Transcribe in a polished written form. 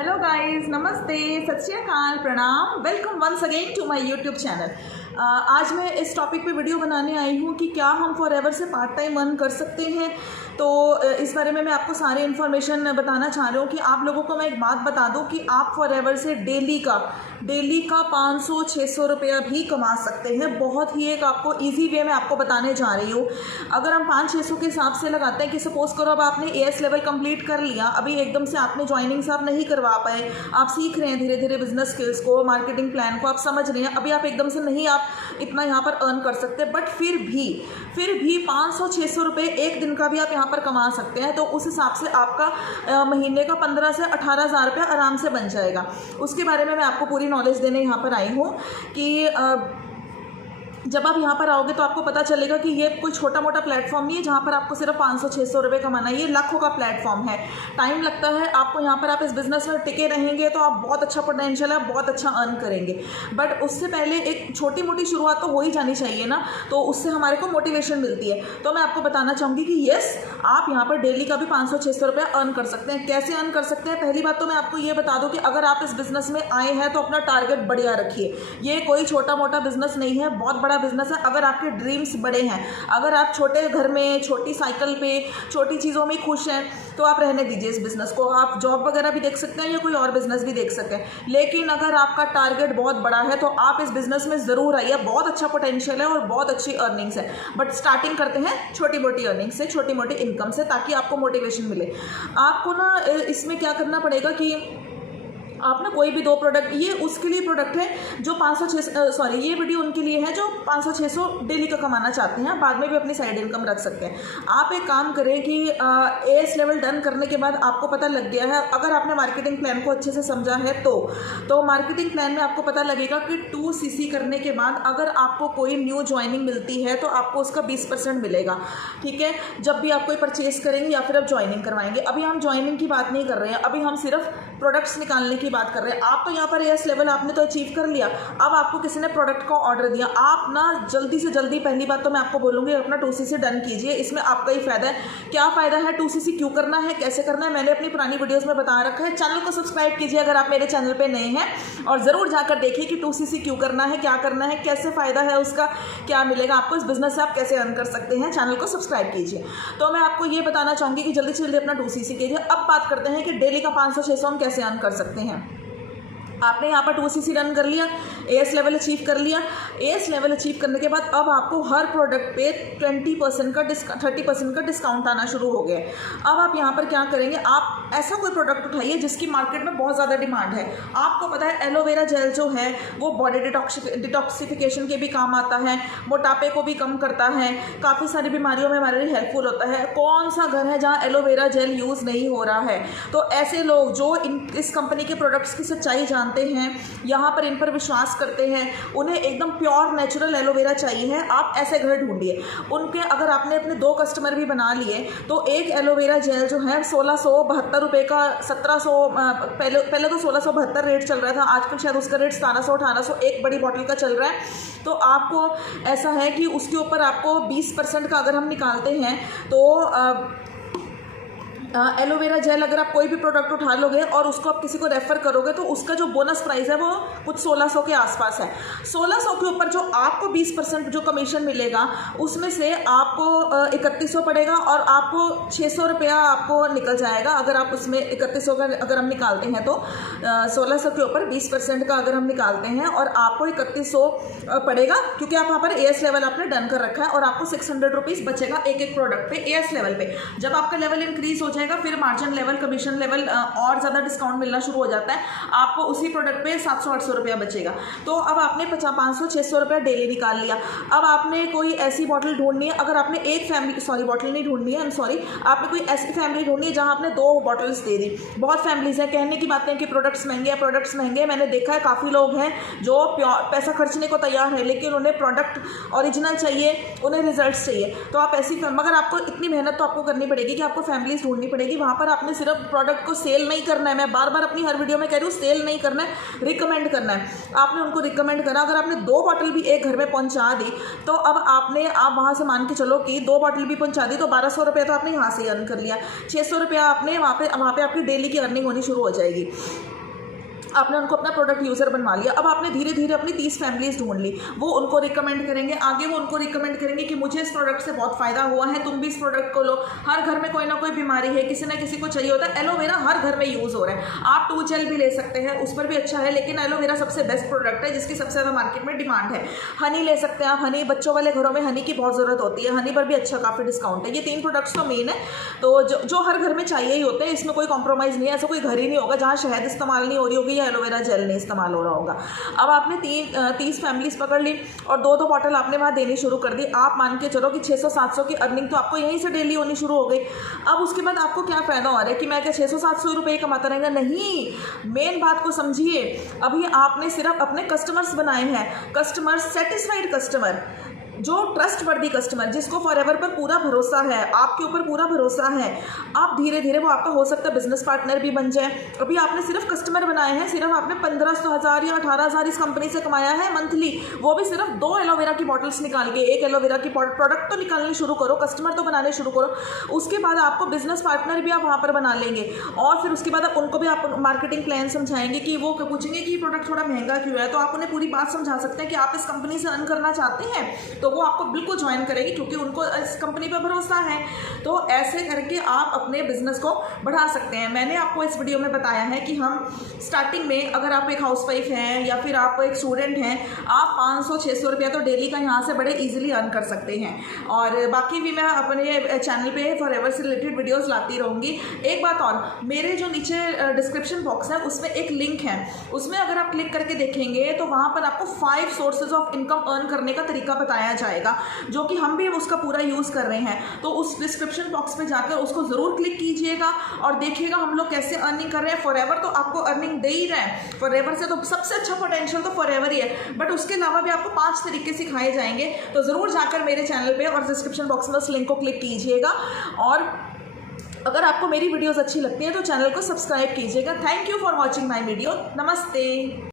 Hello guys, नमस्ते, सत श्री अकाल, प्रणाम, welcome once again to my YouTube channel. आज मैं इस टॉपिक पे वीडियो बनाने आई हूँ कि क्या हम फॉरएवर से पार्ट टाइम अर्न कर सकते हैं। तो इस बारे में मैं आपको सारी इन्फॉर्मेशन बताना चाह रही हूँ कि आप लोगों को मैं एक बात बता दूँ कि आप फॉरएवर से डेली का 500-600 रुपया भी कमा सकते हैं। बहुत ही एक आपको ईजी वे में आपको बताने जा रही हूँ। अगर हम 500-600 के हिसाब से लगाते हैं कि सपोज करो अब आपने एएस लेवल कंप्लीट कर लिया, अभी एकदम से आपने ज्वाइनिंग से आप नहीं करवा पाए, आप सीख रहे हैं धीरे धीरे बिजनेस स्किल्स को, मार्केटिंग प्लान को आप समझ रहे हैं, अभी आप एकदम से नहीं आप इतना यहाँ पर अर्न कर सकते, बट फिर भी 500-600 रुपये एक दिन का भी आप यहाँ पर कमा सकते हैं। तो उस हिसाब से आपका महीने का 15 से 18,000 रुपया आराम से बन जाएगा। उसके बारे में मैं आपको पूरी नॉलेज देने यहाँ पर आई हूँ कि जब आप यहाँ पर आओगे तो आपको पता चलेगा कि ये कोई छोटा मोटा प्लेटफॉर्म नहीं है जहाँ पर आपको सिर्फ 500-600 रुपये कमाना है। ये लाखों का प्लेटफॉर्म है। टाइम लगता है आपको, यहाँ पर आप इस बिज़नेस में टिके रहेंगे तो आप बहुत अच्छा पोटेंशियल है, बहुत अच्छा अर्न करेंगे, बट उससे पहले एक छोटी मोटी शुरुआत तो हो ही जानी चाहिए ना, तो उससे हमारे को मोटिवेशन मिलती है। तो मैं आपको बताना चाहूँगी कि येस, आप यहाँ पर डेली का भी 500-600 रुपया अर्न कर सकते हैं। कैसे अर्न कर सकते हैं? पहली बात तो मैं आपको ये बता दूँ कि अगर आप इस बिज़नेस में आए हैं तो अपना टारगेट बढ़िया रखिए। ये कोई छोटा मोटा बिज़नेस नहीं है, बहुत बड़ा बिजनेस है। अगर आपके ड्रीम्स बड़े हैं, अगर आप छोटे घर में, छोटी साइकिल पे, छोटी चीज़ों में खुश हैं, तो आप रहने दीजिए इस बिज़नेस को। आप जॉब वगैरह भी देख सकते हैं या कोई और बिज़नेस भी देख सकते हैं, लेकिन अगर आपका टारगेट बहुत बड़ा है तो आप इस बिज़नेस में ज़रूर आइए। बहुत अच्छा पोटेंशियल है और बहुत अच्छी अर्निंग्स है, बट स्टार्टिंग करते हैं छोटी मोटी अर्निंग से, छोटी मोटी इनकम से, ताकि आपको मोटिवेशन मिले। आपको ना इसमें क्या करना पड़ेगा कि आप ना कोई भी 2 प्रोडक्ट, ये उसके लिए प्रोडक्ट है जो 500-600 ये वीडियो उनके लिए है जो 500-600 डेली का कमाना चाहते हैं। बाद में भी अपनी साइड इनकम रख सकते हैं। आप एक काम करें कि एएस लेवल डन करने के बाद आपको पता लग गया है, अगर आपने मार्केटिंग प्लान को अच्छे से समझा है तो मार्केटिंग प्लान में आपको पता लगेगा कि 2cc करने के बाद अगर आपको कोई न्यू ज्वाइनिंग मिलती है तो आपको उसका 20% मिलेगा। ठीक है, जब भी आप कोई परचेज करेंगे या फिर आप ज्वाइनिंग करवाएंगे। अभी हम ज्वाइनिंग की बात नहीं कर रहे हैं, अभी हम सिर्फ प्रोडक्ट्स निकालने की बात कर रहे हैं। आप तो यहाँ पर एएस लेवल आपने तो अचीव कर लिया, अब आपको किसी ने प्रोडक्ट का ऑर्डर दिया, आप ना जल्दी से जल्दी, पहली बात तो मैं आपको बोलूँगी अपना 2cc डन कीजिए। इसमें आपका ही फायदा है। क्या फ़ायदा है? 2cc क्यों करना है, कैसे करना है, मैंने अपनी पुरानी वीडियोज़ में बता रखा है। चैनल को सब्सक्राइब कीजिए अगर आप मेरे चैनल पर नए हैं, और ज़रूर जाकर देखिए कि 2cc क्यों करना है, क्या करना है, कैसे फ़ायदा है उसका, क्या मिलेगा आपको इस बिज़नेस से, आप कैसे अर्न कर सकते हैं। चैनल को सब्सक्राइब कीजिए। तो मैं आपको ये बताना चाहूँगी कि जल्दी से जल्दी अपना 2cc कीजिए। अब बात करते हैं कि डेली का 500-600 हम कैसे अर्न कर सकते हैं। आपने यहाँ पर 2cc रन कर लिया, एएस लेवल अचीव कर लिया। एएस लेवल अचीव करने के बाद अब आपको हर प्रोडक्ट पे 30% का डिस्काउंट आना शुरू हो गया। अब आप यहाँ पर क्या करेंगे, आप ऐसा कोई प्रोडक्ट उठाइए जिसकी मार्केट में बहुत ज़्यादा डिमांड है। आपको पता है एलोवेरा जेल जो है वो बॉडी डिटॉक्सिफिकेशन के भी काम आता है, मोटापे को भी कम करता है, काफ़ी सारी बीमारियों में हमारे लिए हेल्पफुल होता है। कौन सा घर है जहाँ एलोवेरा जेल यूज़ नहीं हो रहा है? तो ऐसे लोग जो इस कंपनी के प्रोडक्ट्स की सच्चाई जानते हैं, यहाँ पर इन पर विश्वास करते हैं, उन्हें एकदम प्योर नेचुरल एलोवेरा चाहिए है, आप ऐसे घर ढूंढिए उनके। अगर आपने अपने 2 कस्टमर भी बना लिए तो एक एलोवेरा जेल जो है 1672 रुपये का, 1700 पहले तो 1672 रेट चल रहा था, आजकल शायद उसका रेट 1700-1800 एक बड़ी बॉटल का चल रहा है। तो आपको ऐसा है कि उसके ऊपर आपको 20% का अगर हम निकालते हैं तो एलोवेरा जेल अगर आप कोई भी प्रोडक्ट उठा लोगे और उसको आप किसी को रेफ़र करोगे तो उसका जो बोनस प्राइस है वो कुछ 1600 के आसपास है। 1600 के ऊपर जो आपको 20% जो कमीशन मिलेगा उसमें से आपको 3100 पड़ेगा और आपको 600 रुपया आपको निकल जाएगा। अगर आप उसमें 3100 का अगर हम निकालते हैं तो 1600 के ऊपर 20% का अगर हम निकालते हैं और आपको 3100 पड़ेगा, क्योंकि आप वहाँ पर एएस लेवल आपने डन कर रखा है, और आपको 600 रुपीज़ बचेगा एक एक प्रोडक्ट पे एएस लेवल पे। जब आपका लेवल इंक्रीज हो जाएगा फिर मार्जिन लेवल, कमीशन लेवल और ज़्यादा डिस्काउंट मिलना शुरू हो जाता है, आपको उसी प्रोडक्ट पे 700-800 रुपया बचेगा। तो अब आपने 500-600 रुपया डेली निकाल लिया। अब आपने कोई ऐसी बॉटल ढूंढनी है, अगर आपने एक फैमिली, बॉटल नहीं ढूंढनी है, आपने कोई ऐसी फैमिली ढूंढनी है जहाँ आपने 2 बॉटल्स दे दी। बहुत फैमिलीज़ हैं, कहने की बातें कि प्रोडक्ट्स महंगे हैं, मैंने देखा है काफ़ी लोग हैं जो पैसा खर्चने को तैयार है, लेकिन उन्हें प्रोडक्ट ओरिजिनल चाहिए, उन्हें रिजल्ट चाहिए। तो आप ऐसी, मगर आपको इतनी मेहनत तो आपको करनी पड़ेगी कि आपको फैमिलीज़ ढूंढनी पड़ेगी। वहाँ पर आपने सिर्फ प्रोडक्ट को सेल नहीं करना है, मैं बार बार अपनी हर वीडियो में कह रही हूँ, सेल नहीं करना है, रिकमेंड करना है। आपने उनको रिकमेंड करा, अगर आपने 2 बॉटल भी एक घर में पहुँचा दी तो अब आप वहाँ से मान के चलो कि 2 बॉटल भी पहुँचा दी तो 1200 रुपये तो आपने यहाँ से अर्न कर लिया, 600 रुपया आपने वहाँ पे आपकी डेली की अर्निंग होनी शुरू हो जाएगी। आपने उनको अपना प्रोडक्ट यूज़र बनवा लिया। अब आपने धीरे धीरे अपनी 30 फैमिलीज़ ढूंढ ली, वो उनको रिकमेंड करेंगे, आगे वो उनको रिकमेंड करेंगे कि मुझे इस प्रोडक्ट से बहुत फ़ायदा हुआ है, तुम भी इस प्रोडक्ट को लो। हर घर में कोई ना कोई बीमारी है, किसी ना किसी को चाहिए होता है। एलोवेरा हर घर में यूज़ हो रहा है, आप 2 जेल भी ले सकते हैं, उस पर भी अच्छा है, लेकिन एलोवेरा सबसे बेस्ट प्रोडक्ट है जिसकी सबसे ज़्यादा मार्केट में डिमांड है। हनी ले सकते हैं आप, हनी बच्चों वाले घरों में हनी की बहुत ज़रूरत होती है, हनी पर भी अच्छा काफ़ी डिस्काउंट है। ये 3 प्रोडक्ट्स तो मेन है, तो जो हर घर में चाहिए ही होते हैं, इसमें कोई कॉम्प्रोमाइज़ नहीं है। ऐसा कोई घर ही नहीं होगा जहाँ शहद इस्तेमाल नहीं हो रही होगी या एलोवेरा जेल नहीं इस्तेमाल हो रहा होगा। अब आपने 30 फैमिलीज पकड़ ली और 2-2 बॉटल आपने वहाँ देनी शुरू कर दी। आप मान के चलो कि 600-700 की अर्निंग तो आपको यहीं से डेली होनी शुरू हो गई। अब उसके बाद आपको क्या फ़ायदा हो रहा है कि मैं क्या 600-700 रुपये कमाता रहेगा? नहीं, मेन बात को समझिए। अभी आपने सिर्फ अपने कस्टमर्स बनाए हैं, कस्टमर्स, सेटिस्फाइड कस्टमर, जो ट्रस्ट वर्दी कस्टमर, जिसको फॉरएवर पर पूरा भरोसा है, आपके ऊपर पूरा भरोसा है। आप धीरे धीरे वो आपका हो सकता है बिजनेस पार्टनर भी बन जाए। अभी आपने सिर्फ कस्टमर बनाए हैं, सिर्फ आपने 1500 या 18,000 इस कंपनी से कमाया है मंथली, वो भी सिर्फ 2 एलोवेरा की बॉटल्स निकाल के। 1 एलोवेरा की प्रोडक्ट तो निकालनी शुरू करो, कस्टमर तो बनाने शुरू करो, उसके बाद आपको बिजनेस पार्टनर भी आप वहाँ पर बना लेंगे। और फिर उसके बाद आप उनको भी आप मार्केटिंग प्लान समझाएंगे कि वो पूछेंगे कि प्रोडक्ट थोड़ा महंगा क्यों है, तो आप उन्हें पूरी बात समझा सकते हैं कि आप इस कंपनी से अर्न करना चाहते हैं, तो वो आपको बिल्कुल ज्वाइन करेगी क्योंकि उनको इस कंपनी पर भरोसा है। तो ऐसे करके आप अपने बिजनेस को बढ़ा सकते हैं। मैंने आपको इस वीडियो में बताया है कि हम स्टार्टिंग में, अगर आप एक हाउसवाइफ हैं या फिर आप एक स्टूडेंट हैं, आप 500-600 रुपया तो डेली का यहाँ से बड़े ईजिली अर्न कर सकते हैं। और बाकी भी मैं अपने चैनल पे फॉरएवर से रिलेटेड वीडियोस लाती रहूँगी। एक बात और, मेरे जो नीचे डिस्क्रिप्शन बॉक्स है उसमें एक लिंक है, उसमें अगर आप क्लिक करके देखेंगे तो वहाँ पर आपको 5 सोर्सेज ऑफ इनकम अर्न करने का तरीका बताया जाएगा, जो कि हम भी उसका पूरा यूज़ कर रहे हैं। तो उस डिस्क्रिप्शन बॉक्स पे जाकर उसको ज़रूर क्लिक कीजिएगा और देखिएगा हम लोग कैसे अर्निंग कर रहे हैं। फॉरएवर तो आपको अर्निंग दे ही रहे हैं, फॉरएवर से तो सबसे अच्छा पोटेंशियल तो फॉरएवर ही है, बट उसके अलावा भी आपको 5 तरीके सिखाए जाएंगे। तो ज़रूर जाकर मेरे चैनल पे और डिस्क्रिप्शन बॉक्स में उस लिंक को क्लिक कीजिएगा। और अगर आपको मेरी वीडियोज़ अच्छी लगती हैं तो चैनल को सब्सक्राइब कीजिएगा। Thank you for watching my video. नमस्ते।